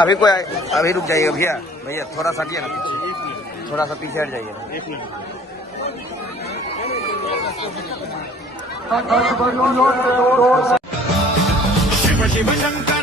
अभी रुक जाइएगा भैया भैया थोड़ा सा हटिए ना पीछे थोड़ा सा पीछे हट जाइए शिव शिव शंकर